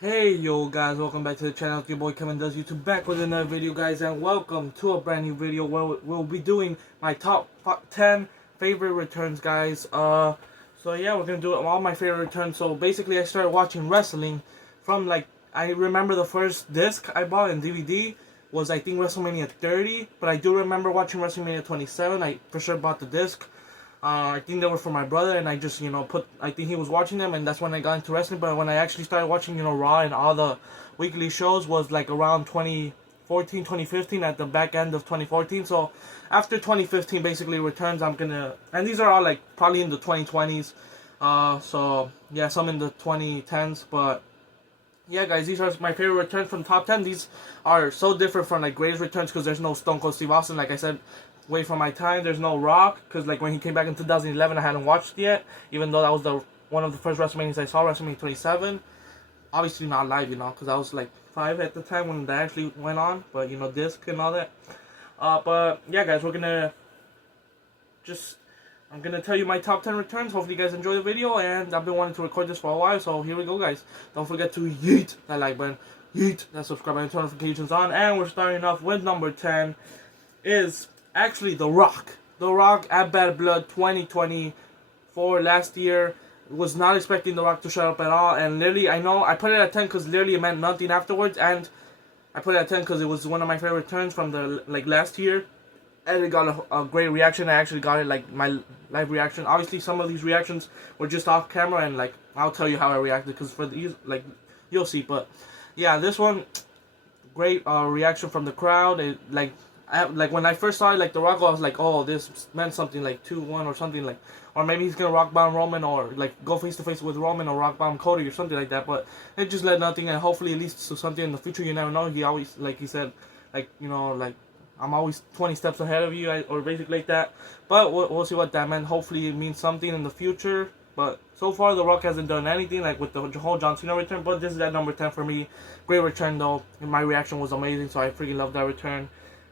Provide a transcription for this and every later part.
Hey yo guys, welcome back to the channel. It's your boy Kevin Does YouTube back with another video, guys, and welcome to a brand new video where we'll be doing my top 10 favorite returns, guys. So yeah, we're gonna do all my favorite returns. So basically, I started watching wrestling from I remember the first disc I bought in DVD was I think WrestleMania 30, but I do remember watching WrestleMania 27. I for sure bought the disc. I think they were for my brother, and I just, I think he was watching them, and that's when I got into wrestling. But when I actually started watching, Raw and all the weekly shows was like around 2014, 2015, at the back end of 2014. So after 2015, basically returns, and these are all like probably in the 2020s. So yeah, some in the 2010s, but yeah, guys, these are my favorite returns from top 10. These are so different from like greatest returns because there's no Stone Cold Steve Austin, like I said, way from my time. There's no Rock because like when he came back in 2011, I hadn't watched yet, even though that was the one of the first WrestleManias I saw, WrestleMania 27. Obviously not live, because I was like 5 at the time when that actually went on, but disc and all that. But yeah, guys, I'm gonna tell you my top 10 returns. Hopefully you guys enjoy the video, and I've been wanting to record this for a while, so here we go, guys. Don't forget to yeet that like button, yeet that subscribe button, turn notifications on, and we're starting off with number 10 is actually The Rock. The Rock at Bad Blood 2024 last year. Was not expecting The Rock to shut up at all, and literally, I know I put it at 10 because literally it meant nothing afterwards, and I put it at 10 because it was one of my favorite returns from the last year. And it got a great reaction. I actually got it like my live reaction. Obviously, some of these reactions were just off camera, and like I'll tell you how I reacted because for these, like, you'll see. But yeah, this one, great reaction from the crowd. It like when I first saw it, like The Rock, I was like, oh, this meant something, like 2-1 or something, like, or maybe he's gonna rock bomb Roman, or like go face to face with Roman, or rock bomb Cody or something like that. But it just led nothing, and hopefully it leads to something in the future. You never know. He always, like he said, like, like, I'm always 20 steps ahead of you, or basically like that. But we'll see what that meant. Hopefully it means something in the future. But so far, The Rock hasn't done anything, like with the whole John Cena return. But this is at number 10 for me. Great return, though. And my reaction was amazing, so I freaking love that return.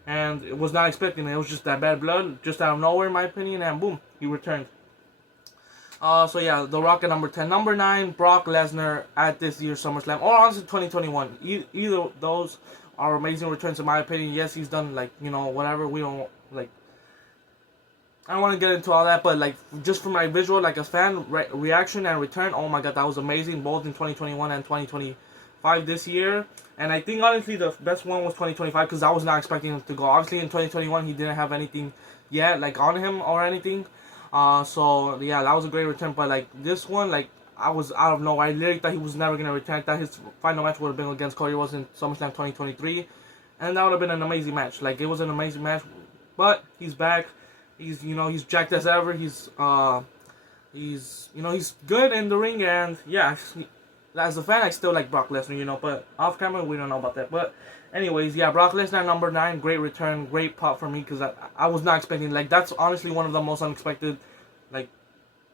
And it was not expecting it. It was just that Bad Blood, just out of nowhere, in my opinion. And boom, he returned. So yeah, The Rock at number 10. Number 9, Brock Lesnar at this year's SummerSlam. Or honestly, 2021. Either of those are amazing returns in my opinion. Yes, he's done like, whatever. We don't like. I don't want to get into all that, but like just from my visual, like a fan reaction and return, oh my god, that was amazing. Both in 2021 and 2025 this year. And I think honestly the best one was 2025 because I was not expecting him to go. Obviously in 2021 he didn't have anything yet like on him or anything. So yeah, that was a great return. But like this one, like I was out of nowhere. I literally thought he was never gonna return. I thought his final match would have been against Cody Rhodes in SummerSlam 2023, and that would have been an amazing match. Like it was an amazing match, but he's back. He's he's jacked as ever. He's he's good in the ring, and yeah, as a fan I still like Brock Lesnar, but off camera we don't know about that. But anyways, yeah, Brock Lesnar number 9, great return, great pop for me because I was not expecting, like, that's honestly one of the most unexpected like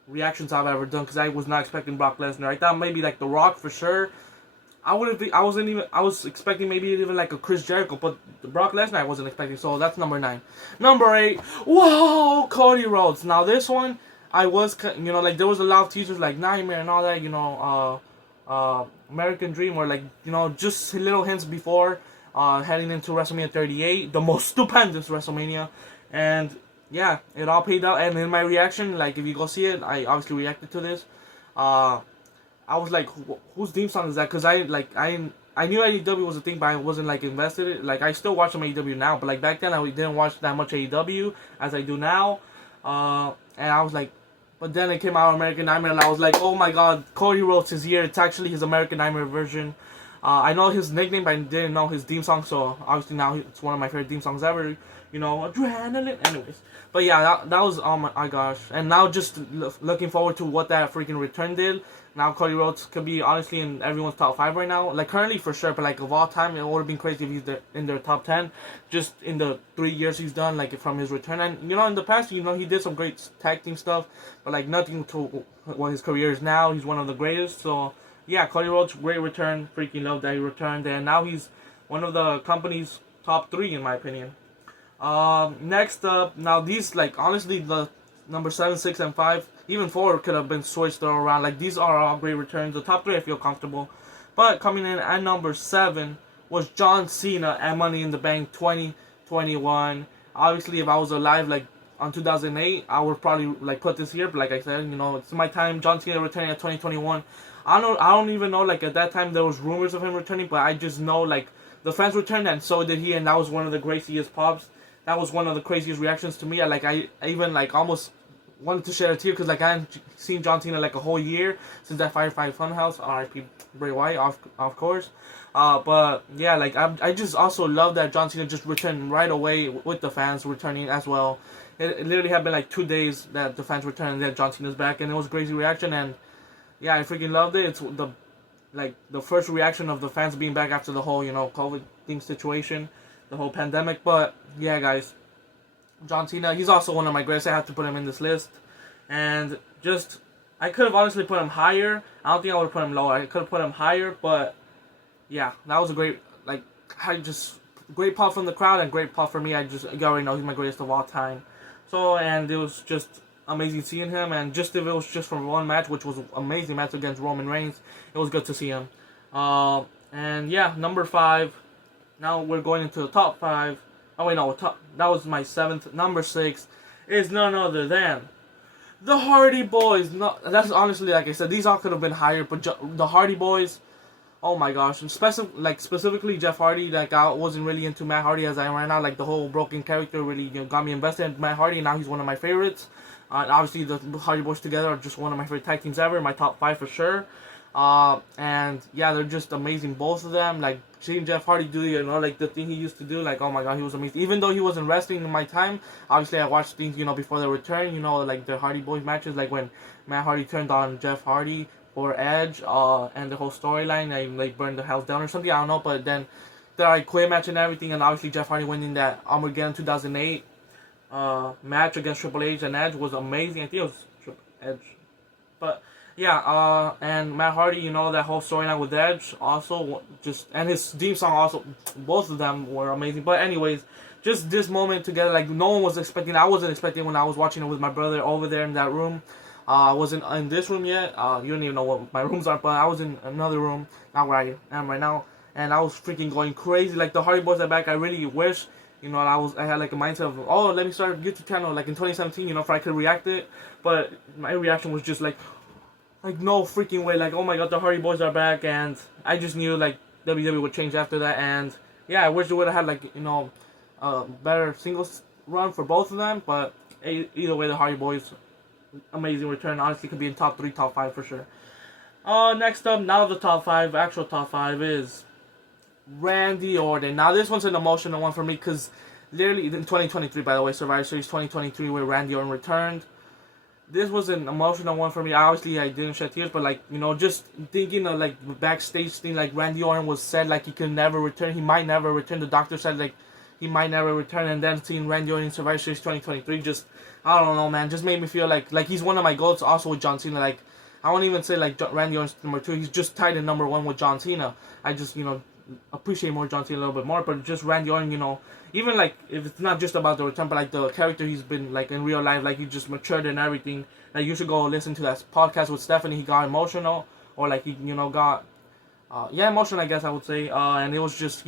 reactions I've ever done because I was not expecting Brock Lesnar. I thought maybe like The Rock for sure. I was expecting maybe even like a Chris Jericho, but the Brock Lesnar I wasn't expecting, so that's number 9. Number 8, whoa, Cody Rhodes. Now this one, I was, like there was a lot of teasers like Nightmare and all that, American Dream, or like, just little hints before heading into WrestleMania 38, the most stupendous WrestleMania, and yeah, it all paid out. And in my reaction, like if you go see it, I obviously reacted to this. I was like, whose theme song is that? Because I knew AEW was a thing, but I wasn't like invested in it. Like I still watch some AEW now, but like back then I didn't watch that much AEW as I do now. And I was like, but then it came out American Nightmare, and I was like, oh my god, Cody Rhodes is here. It's actually his American Nightmare version. I know his nickname, but I didn't know his theme song, so obviously now it's one of my favorite theme songs ever. Adrenaline. Anyways, but yeah, that was, oh my gosh. And now just looking forward to what that freaking return did. Now Cody Rhodes could be honestly in everyone's top 5 right now. Like currently for sure, but like of all time, it would have been crazy if he's in their top 10. Just in the 3 years he's done, like from his return. And in the past, he did some great tag team stuff, but like nothing to what his career is now. He's one of the greatest. So yeah, Cody Rhodes, great return. Freaking love that he returned, and now he's one of the company's top 3 in my opinion. Next up, now these, like, honestly, the number 7, 6, and 5, even 4 could have been switched around. Like, these are all great returns. The top 3 I feel comfortable. But coming in at number 7 was John Cena at Money in the Bank 2021. Obviously, if I was alive like on 2008, I would probably like put this here. But like I said, it's my time. John Cena returning at 2021. I don't even know, like at that time there was rumors of him returning, but I just know like the fans returned and so did he, and that was one of the craziest pops. That was one of the craziest reactions to me. I even like almost wanted to shed a tear because like I hadn't seen John Cena like a whole year since that Firefly Funhouse. R.I.P. Bray Wyatt, of course. But yeah, like I just also love that John Cena just returned right away with the fans returning as well. It literally had been like 2 days that the fans returned and that John Cena's back, and it was a crazy reaction. And yeah, I freaking loved it. It's the first reaction of the fans being back after the whole COVID thing situation, the whole pandemic. But yeah, guys, John Cena, he's also one of my greatest. I have to put him in this list, and just I could have honestly put him higher. I don't think I would have put him lower. I could have put him higher, but yeah, that was a great great pop from the crowd and great pop for me. You already know he's my greatest of all time. So, and it was just amazing seeing him, and just if it was just from one match, which was an amazing match against Roman Reigns, it was good to see him. And yeah, number 5. Now we're going into the top 5. Oh wait, no, that was my 7th. Number 6 is none other than the Hardy Boys. No, that's honestly, like I said, these all could have been higher, but the Hardy Boys. Oh my gosh, and specifically Jeff Hardy. Like I wasn't really into Matt Hardy as I am right now. Like the whole broken character really got me invested in Matt Hardy. Now he's one of my favorites. And obviously the Hardy Boys together are just one of my favorite tag teams ever. My top 5 for sure. And yeah, they're just amazing, both of them. Like seeing Jeff Hardy do like the thing he used to do. Like oh my god, he was amazing. Even though he wasn't wrestling in my time, obviously I watched things before their return. Like the Hardy Boys matches, like when Matt Hardy turned on Jeff Hardy or Edge, and the whole storyline, like burned the house down or something, I don't know, but then the I Quit match and everything, and obviously Jeff Hardy winning that Armageddon 2008 match against Triple H and Edge was amazing. I think it was Triple Edge, but yeah, and Matt Hardy, that whole storyline with Edge also and his theme song also, both of them were amazing. But anyways, just this moment together, like no one was expecting. I wasn't expecting when I was watching it with my brother over there in that room. I wasn't in this room yet. You don't even know what my rooms are, but I was in another room, not where I am right now, and I was freaking going crazy. Like the Hardy Boys are back. I really wish, I had like a mindset of, oh, let me start a YouTube channel like in 2017, if I could react to it. But my reaction was just like no freaking way. Like oh my god, the Hardy Boys are back, and I just knew like WWE would change after that. And yeah, I wish they would have had like better singles run for both of them. But either way, the Hardy Boys. Amazing return. Honestly, could be in top 3, top 5 for sure. Next up, now the top 5, actual top 5 is Randy Orton. Now this one's an emotional one for me because literally in 2023, by the way, Survivor Series 2023, where Randy Orton returned. This was an emotional one for me. Obviously, I didn't shed tears, but just thinking of like the backstage thing, like Randy Orton was said like he could never return. He might never return. The doctor said like he might never return, and then seeing Randy Orton in Survivor Series 2023 just, I don't know, man, just made me feel like he's one of my goats also with John Cena. Like, I won't even say like Randy Orton's number 2. He's just tied in number 1 with John Cena. I just, appreciate more John Cena a little bit more, but just Randy Orton, even like if it's not just about the return, but like the character he's been like in real life, like he just matured and everything. Like you should go listen to that podcast with Stephanie. He got emotional, or like he, got, emotional, I guess I would say. And it was just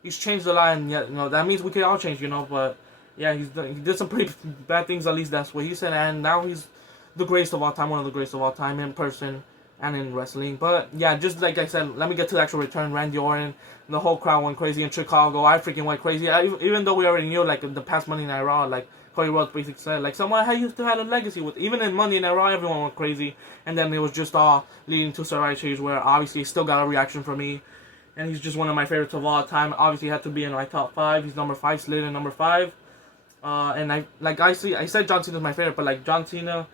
he's changed a lot, and that means we could all change, but yeah, he did some pretty bad things, at least that's what he said, and now he's the greatest of all time, one of the greatest of all time in person and in wrestling. But yeah, just like I said, let me get to the actual return. Randy Orton, the whole crowd went crazy in Chicago. I freaking went crazy, even though we already knew like the past Monday Night Raw, like Cody Rhodes basically said, like someone I used to have a legacy with. Even in Monday Night Raw, everyone went crazy, and then it was just all leading to Survivor Series, where obviously he still got a reaction from me. And he's just one of my favorites of all time. Obviously, he had to be in my top 5. He's number 5, slid in number 5. And I said John Cena's my favorite, but like John Cena,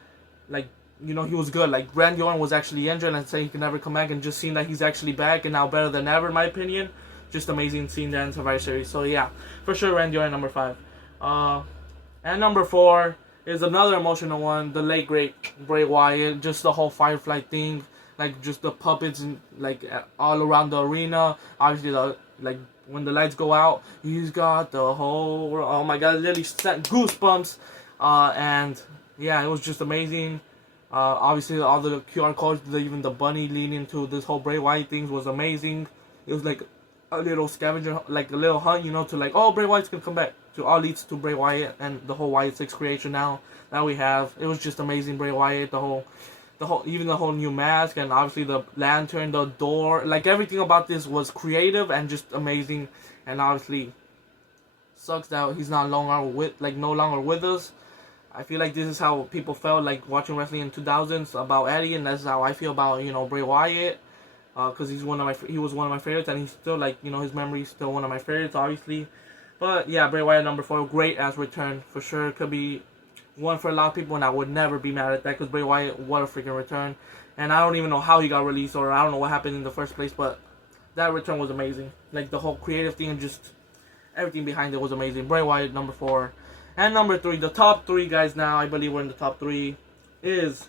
like he was good. Like Randy Orton was actually injured, and said he could never come back, and just seeing that he's actually back and now better than ever, in my opinion, just amazing seeing that in Survivor Series. So yeah, for sure Randy Orton number 5. And number 4 is another emotional one. The late great Bray Wyatt, just the whole Firefly thing. Like just the puppets and like all around the arena. Obviously, like when the lights go out, he's got the whole. Oh my god, literally sent goosebumps. And yeah, it was just amazing. Obviously, all the QR codes, even the bunny leading to this whole Bray Wyatt things was amazing. It was like a little scavenger, like a little hunt, to like, oh, Bray Wyatt's gonna come back. To all leads to Bray Wyatt and the whole Wyatt 6 creation now that we have. It was just amazing. Bray Wyatt, even the whole new mask, and obviously the lantern, the door, like everything about this was creative and just amazing. And obviously, sucks that he's no longer with us. I feel like this is how people felt like watching wrestling in 2000s about Eddie, and that's how I feel about Bray Wyatt, because he was one of my favorites, and he's still like his memory's still one of my favorites, obviously. But yeah, Bray Wyatt number 4, great as return for sure. Could be one for a lot of people, and I would never be mad at that, because Bray Wyatt, what a freaking return. And I don't even know how he got released, or I don't know what happened in the first place, but that return was amazing. Like the whole creative thing and just everything behind it was amazing. Bray Wyatt number 4. And number 3, the top 3 guys now, I believe we're in the top 3, is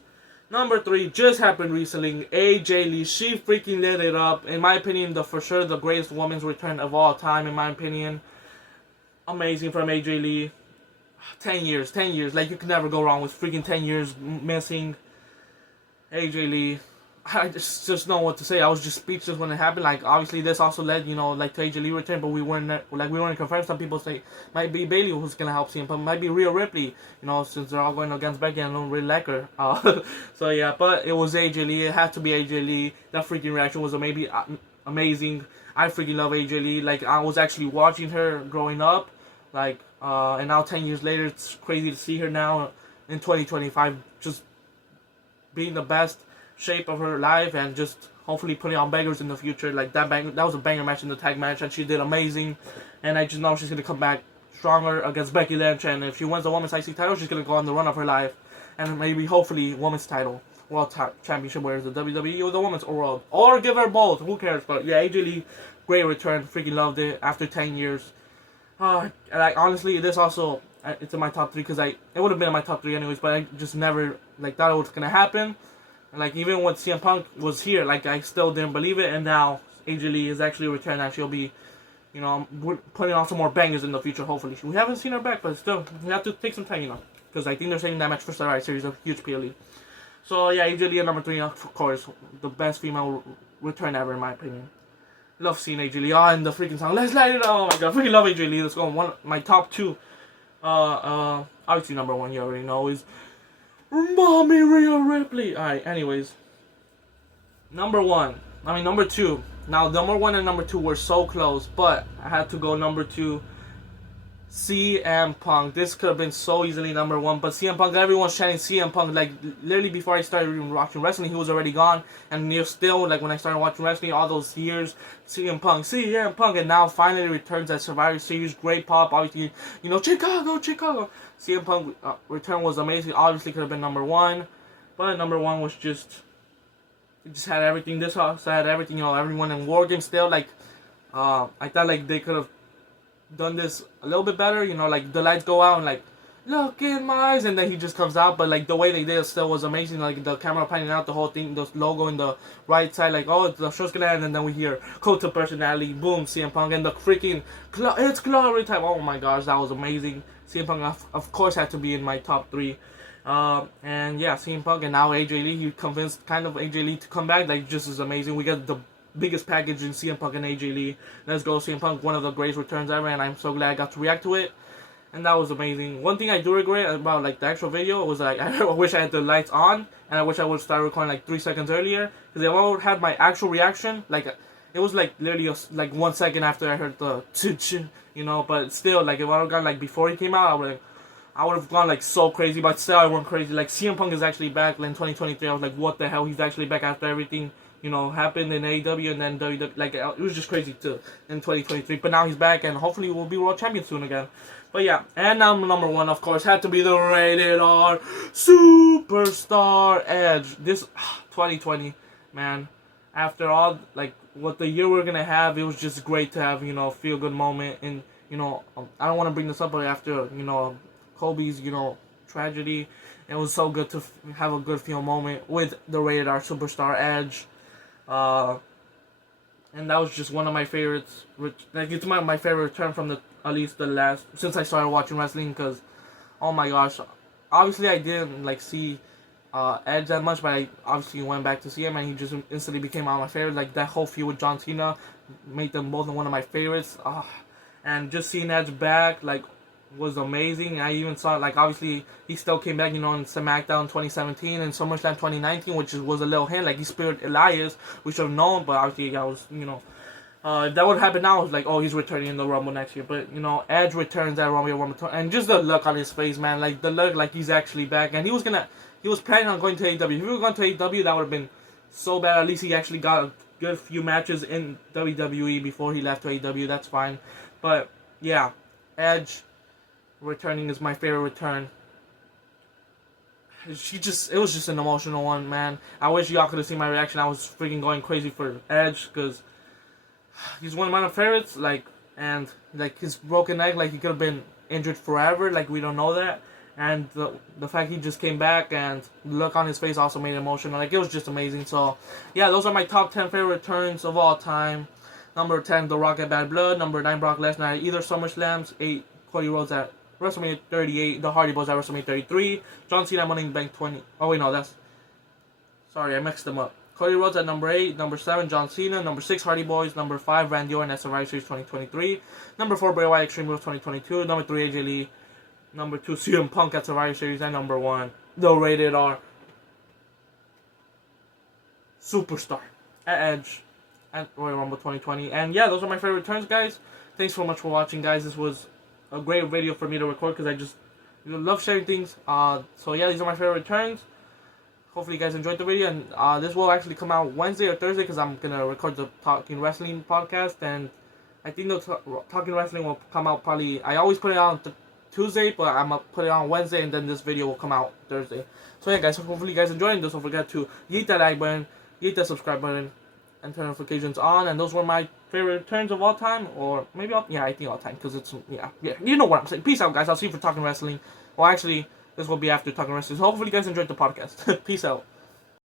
number 3, just happened recently, AJ Lee. She freaking lit it up. In my opinion, for sure the greatest women's return of all time, in my opinion. Amazing from AJ Lee. 10 years. Like, you can never go wrong with freaking 10 years missing. AJ Lee. I just know what to say. I was just speechless when it happened. Like, obviously this also led, like, to AJ Lee return, but we weren't confirmed. Some people say might be Bayley who's gonna help CM Punk, might be Rhea Ripley, since they're all going against Becky and I don't really like her. So yeah, but it was AJ Lee. It had to be AJ Lee. That freaking reaction was maybe amazing. I freaking love AJ Lee. Like, I was actually watching her growing up, like, and now 10 years later, it's crazy to see her now in 2025 just being the best shape of her life, and just hopefully putting on bangers in the future. Like that was a banger match in the tag match, and she did amazing. And I just know she's gonna come back stronger against Becky Lynch, and if she wins the women's IC title, she's gonna go on the run of her life, and maybe hopefully women's title, world championship, whether it's the WWE or the women's or world, or give her both. Who cares? But yeah, AJ Lee, great return. Freaking loved it after 10 years. Like honestly, this also it's in my top 3, because it would have been in my top 3 anyways, but I just never thought it was gonna happen. Like, even when CM Punk was here, like, I still didn't believe it, and now AJ Lee is actually returned, and she'll be, we're putting on some more bangers in the future, hopefully. We haven't seen her back, but still, we have to take some time, because I think they're saving that match for Survivor Series, a huge PLE. So, yeah, AJ Lee at number 3, of course, the best female return ever, in my opinion. Love seeing AJ Lee. And the freaking song, let's light it up. Oh my god, I freaking love AJ Lee. Let's go. My top 2, obviously number 1, you already know, is Mommy Rhea Ripley. Alright, anyways. Number 2. Now, number 1 and number 2 were so close, but I had to go number 2. CM Punk. This could have been so easily number 1, but CM Punk, everyone's chanting CM Punk. Like, literally before I started even watching wrestling, he was already gone. And you're still, like, when I started watching wrestling all those years, CM Punk. And now finally returns at Survivor Series. Great pop, obviously, Chicago. CM Punk return was amazing. Obviously could have been number 1, but number 1 was it just had everything. This house had everything, everyone in War Games still, like, I thought, like, they could have done this a little bit better, like, the lights go out and, like, look in my eyes, and then he just comes out, but, like, the way they did it still was amazing. Like, the camera panning out the whole thing, the logo in the right side, like, oh, the show's gonna end, and then we hear cult of personality, boom, CM Punk, and the freaking it's glory time. Oh my gosh, that was amazing. CM Punk, of course, had to be in my top 3. And yeah, CM Punk, and now AJ Lee, he convinced kind of AJ Lee to come back, like, just as amazing. We got the biggest package in CM Punk and AJ Lee. Let's go, CM Punk, one of the greatest returns ever, and I'm so glad I got to react to it. And that was amazing. One thing I do regret about, like, the actual video was, like, I wish I had the lights on, and I wish I would start recording, like, 3 seconds earlier, because if I would have my actual reaction, like, it was, like, literally, like, 1 second after I heard the but still, like, if I would have gone, like, before he came out, I would have gone, like, so crazy, but still I went crazy. Like, CM Punk is actually back in 2023. I was like, what the hell? He's actually back after everything, happened in AEW and then WWE. Like, it was just crazy too in 2023. But now he's back, and hopefully we'll be world champion soon again. But yeah, and now number 1, of course, had to be the rated R Superstar Edge. This 2020, man. After all, like, what the year we're gonna have, it was just great to have, feel good moment. And I don't want to bring this up, but after Kobe's tragedy, it was so good to have a good feel moment with the rated R Superstar Edge. And that was just one of my favorites. Like, it's my favorite return from at least the last, since I started watching wrestling, because, oh my gosh, obviously I didn't, like, see Edge that much, but I obviously went back to see him, and he just instantly became one of my favorites. Like, that whole feud with John Cena made them both one of my favorites. And just seeing Edge back, like, was amazing. I even saw, like, obviously, he still came back, you know, in SmackDown 2017 and SummerSlam 2019, which was a little hint. Like, he speared Elias, we should have known, but obviously, I was, you know, if that would happen now, it's like, oh, he's returning in the Rumble next year. But, you know, Edge returns at Rumble. And just the look on his face, man. Like, the look like he's actually back. And he was planning on going to AEW. If he was going to AEW, that would have been so bad. At least he actually got a good few matches in WWE before he left to AEW. That's fine. But, yeah, Edge returning is my favorite return. It was just an emotional one, man. I wish y'all could have seen my reaction. I was freaking going crazy for Edge, because he's one of my favorites, like, and, like, his broken leg, like, he could have been injured forever, like, we don't know that, and the fact he just came back, and the look on his face also made it emotional, like, it was just amazing. So, yeah, those are my top 10 favorite returns of all time. Number 10, The Rock at Bad Blood. Number 9, Brock Lesnar at either SummerSlams. 8, Cody Rhodes at WrestleMania 38. The Hardy Boys at WrestleMania 33. John Cena Money in the Bank 20. Oh, wait, no, sorry, I mixed them up. Cody Rhodes at number 8, number 7, John Cena, number 6, Hardy Boys, number 5, Randy Orton at Survivor Series 2023, number 4, Bray Wyatt Extreme Rules 2022, number 3, AJ Lee, number 2, CM Punk at Survivor Series, and number 1, the Rated R Superstar at Edge at Royal Rumble 2020. And yeah, those are my favorite returns, guys. Thanks so much for watching, guys. This was a great video for me to record, because I just love sharing things. So yeah, these are my favorite returns. Hopefully you guys enjoyed the video, and this will actually come out Wednesday or Thursday, because I'm going to record the Talking Wrestling podcast, and I think the Talking Wrestling will come out probably, I always put it on Tuesday, but I'm going to put it on Wednesday, and then this video will come out Thursday. So yeah, guys, hopefully you guys enjoyed, and don't forget to hit that like button, hit that subscribe button, and turn notifications on. And those were my favorite returns of all time, or maybe I think all time, because it's, yeah, you know what I'm saying. Peace out, guys. I'll see you for Talking Wrestling. Well, actually, this will be after Talking Wrestling. So hopefully you guys enjoyed the podcast. Peace out.